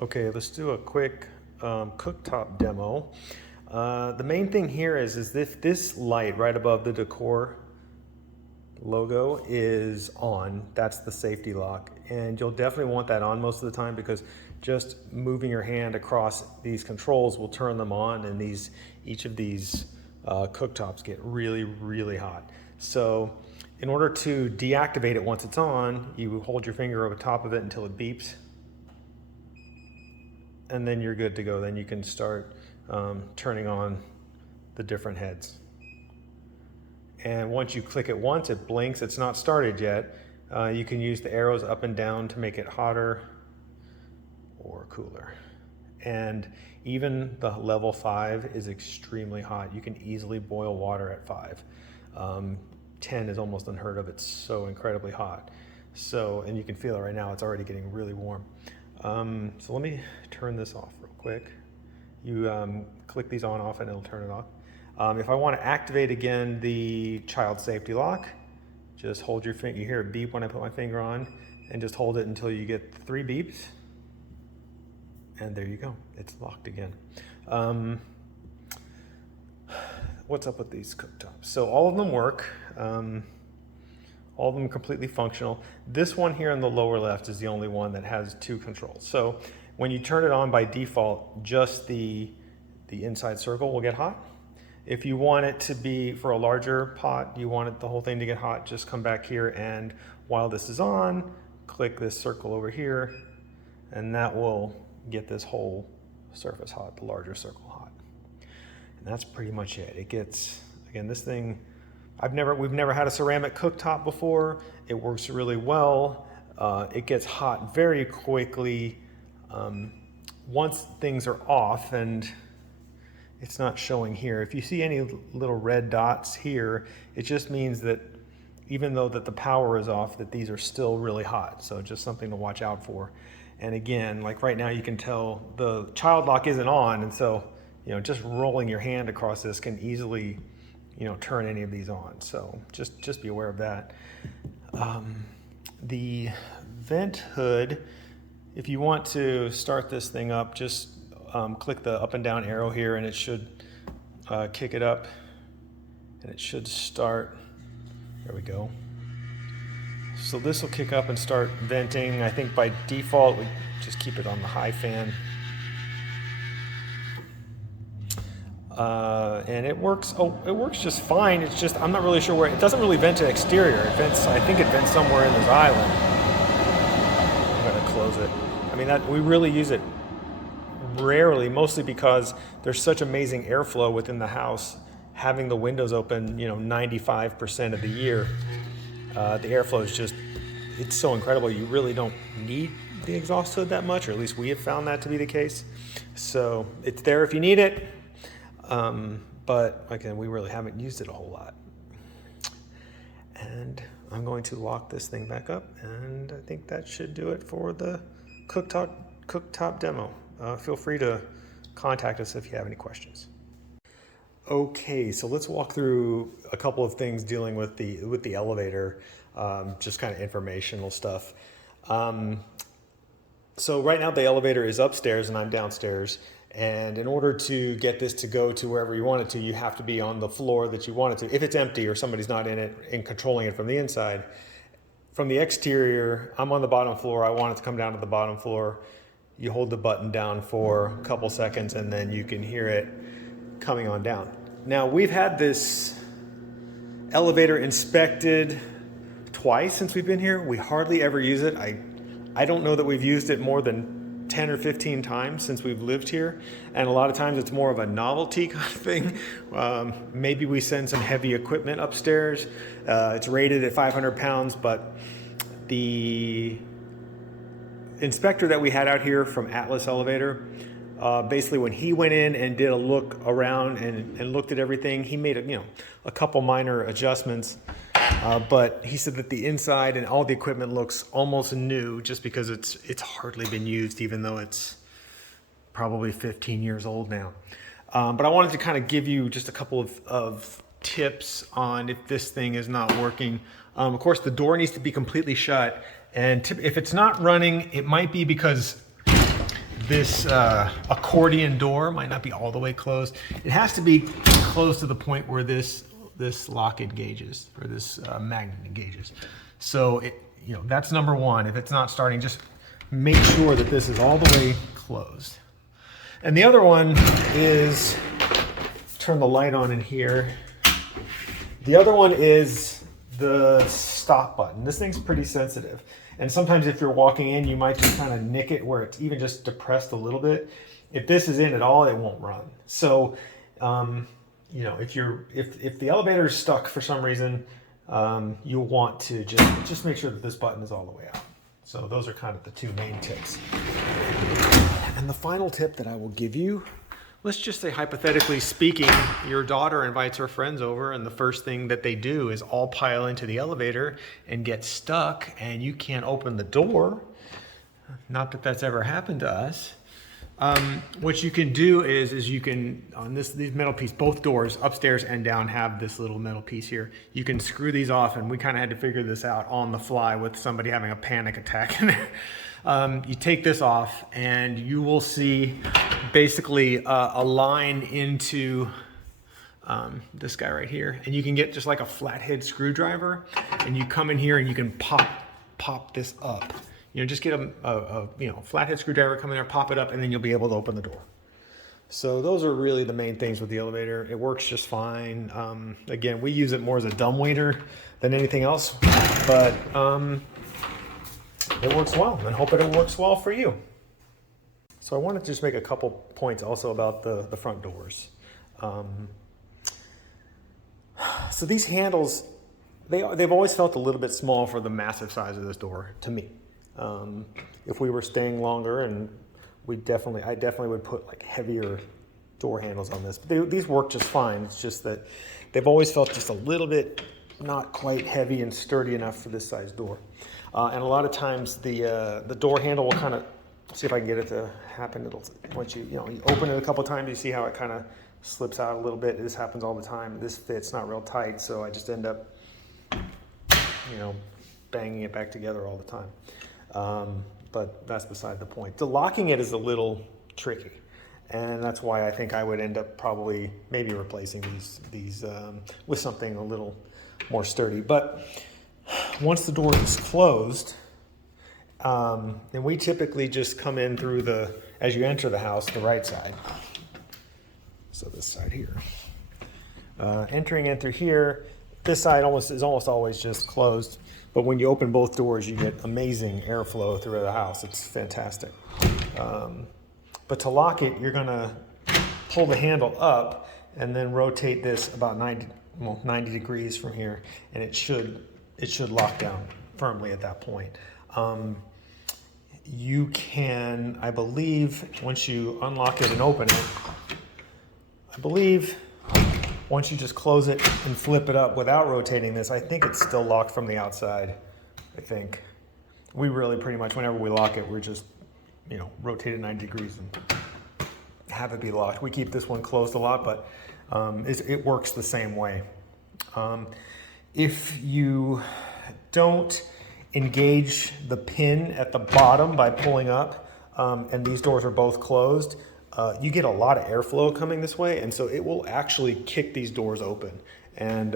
Okay, let's do a quick cooktop demo. The main thing here is this light right above the decor logo is on. That's the safety lock, and you'll definitely want that on most of the time because just moving your hand across these controls will turn them on, and each of these cooktops get really hot. So in order to deactivate it once it's on, you hold your finger over top of it until it beeps, and then you're good to go. Then you can start turning on the different heads. And once you click it once, it blinks. It's not started yet. You can use the arrows up and down to make it hotter or cooler. And even the level 5 is extremely hot. You can easily boil water at 5. 10 is almost unheard of. It's so incredibly hot. So, and you can feel it right now. It's already getting really warm. So let me turn this off real quick. You click these on off and it'll turn it off. If I want to activate again the child safety lock, just hold your finger. You hear a beep when I put my finger on, and just hold it until you get 3 beeps. And there you go, it's locked again. What's up with these cooktops? So all of them work. All of them are completely functional. This one here in the lower left is the only one that has 2 controls. So when you turn it on by default, just the inside circle will get hot. If you want it to be for a larger pot, you want the whole thing to get hot, just come back here, and while this is on, click this circle over here, and that will get this whole surface hot, the larger circle hot. And that's pretty much it. It gets, again, this thing, we've never had a ceramic cooktop before. It works really well. It gets hot very quickly. Once things are off, and it's not showing here. If you see any little red dots here, it just means that even though that the power is off, that these are still really hot. So just something to watch out for. And again, like right now, you can tell the child lock isn't on, and so just rolling your hand across this can easily turn any of these on. So just be aware of that. The vent hood, if you want to start this thing up, just click the up and down arrow here, and it should kick it up, and it should start. There we go. So this will kick up and start venting. I think by default we just keep it on the high fan. And it works. It works just fine. It's just I'm not really sure where. It doesn't really vent to exterior. It vents. I think it vents somewhere in this island. I'm gonna close it. I mean, we really use it rarely, mostly because there's such amazing airflow within the house. Having the windows open, 95% of the year, the airflow is it's so incredible. You really don't need the exhaust hood that much, or at least we have found that to be the case. So it's there if you need it. But again, we really haven't used it a whole lot. And I'm going to lock this thing back up, and I think that should do it for the cooktop demo. Feel free to contact us if you have any questions. Okay, so let's walk through a couple of things dealing with the elevator, just kind of informational stuff. So right now the elevator is upstairs and I'm downstairs. And in order to get this to go to wherever you want it to, you have to be on the floor that you want it to. If it's empty or somebody's not in it and controlling it from the inside. From the exterior, I'm on the bottom floor. I want it to come down to the bottom floor. You hold the button down for a couple seconds and then you can hear it coming on down. Now, we've had this elevator inspected twice since we've been here. We hardly ever use it. I don't know that we've used it more than 10 or 15 times since we've lived here. And a lot of times it's more of a novelty kind of thing. Maybe we send some heavy equipment upstairs. It's rated at 500 pounds, but the inspector that we had out here from Atlas Elevator, basically when he went in and did a look around and looked at everything, he made a couple minor adjustments, but he said that the inside and all the equipment looks almost new just because it's hardly been used, even though it's probably 15 years old now. But I wanted to kind of give you just a couple of tips on if this thing is not working. Of course, the door needs to be completely shut, and if it's not running, it might be because this accordion door might not be all the way closed. It has to be close to the point where this lock engages, or this magnet engages. So that's number one. If it's not starting, just make sure that this is all the way closed. And the other one is, turn the light on in here. The other one is the stop button. This thing's pretty sensitive. And sometimes if you're walking in, you might just kind of nick it where it's even just depressed a little bit. If this is in at all, it won't run. So, if the elevator is stuck for some reason, you'll want to just make sure that this button is all the way out. So those are kind of the two main tips. And the final tip that I will give you, let's just say hypothetically speaking, your daughter invites her friends over and the first thing that they do is all pile into the elevator and get stuck and you can't open the door. Not that that's ever happened to us. What you can do is you can, on these metal piece, both doors, upstairs and down, have this little metal piece here. You can screw these off, and we kind of had to figure this out on the fly with somebody having a panic attack in there. You take this off and you will see basically a line into this guy right here, and you can get just like a flathead screwdriver and you come in here and you can pop this up. Just get a flathead screwdriver, come in there, pop it up, and then you'll be able to open the door. So those are really the main things with the elevator. It works just fine. Again, we use it more as a dumbwaiter than anything else, but it works well, and hope it works well for you. So I want to just make a couple points also about the front doors. So these handles, they've always felt a little bit small for the massive size of this door to me. If we were staying longer, and I definitely would put like heavier door handles on this. But these work just fine. It's just that they've always felt just a little bit not quite heavy and sturdy enough for this size door. And a lot of times the door handle will kind of, see if I can get it to happen. Once you open it a couple times, you see how it kind of slips out a little bit. This happens all the time. This fit's not real tight, so I just end up, banging it back together all the time. But that's beside the point. The locking it is a little tricky, and that's why I think I would end up probably maybe replacing these with something a little more sturdy. But once the door is closed, and we typically just come in through as you enter the house, the right side. So this side here. Entering in through here, this side is almost always just closed. But when you open both doors, you get amazing airflow through the house. It's fantastic. But to lock it, you're gonna pull the handle up and then rotate this about 90 degrees from here, and it should lock down firmly at that point. You can, I believe, once you unlock it and open it, once you just close it and flip it up without rotating this, I think it's still locked from the outside, I think. We really pretty much, whenever we lock it, we're just, rotate it 90 degrees and have it be locked. We keep this one closed a lot, but it works the same way. If you don't engage the pin at the bottom by pulling up, and these doors are both closed, you get a lot of airflow coming this way, and so it will actually kick these doors open. And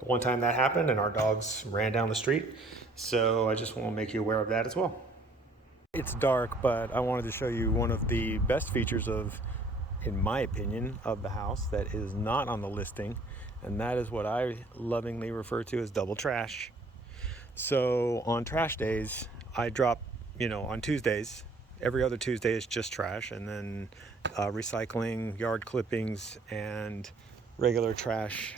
one time that happened, and our dogs ran down the street. So I just want to make you aware of that as well. It's dark, but I wanted to show you one of the best features in my opinion, of the house that is not on the listing, and that is what I lovingly refer to as double trash. So on trash days, I drop, on Tuesdays, every other Tuesday is just trash, and then recycling, yard clippings, and regular trash,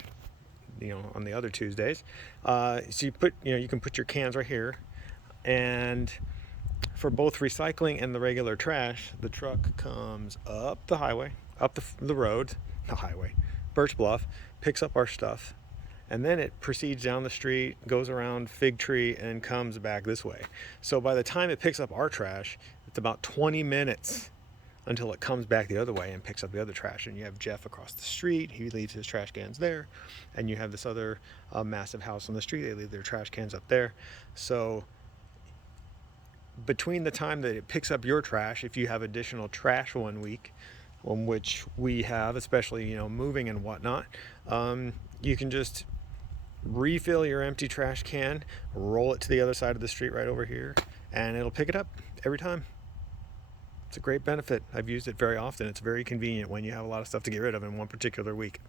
on the other Tuesdays. So you can put your cans right here, and for both recycling and the regular trash, the truck comes up the highway, up the road, Birch Bluff, picks up our stuff, and then it proceeds down the street, goes around Fig Tree, and comes back this way. So by the time it picks up our trash, it's about 20 minutes until it comes back the other way and picks up the other trash. And you have Jeff across the street, he leaves his trash cans there, and you have this other massive house on the street, they leave their trash cans up there. So between the time that it picks up your trash, if you have additional trash one week, which we have, especially moving and whatnot, you can just refill your empty trash can, roll it to the other side of the street right over here, and it'll pick it up every time. It's a great benefit. I've used it very often. It's very convenient when you have a lot of stuff to get rid of in one particular week.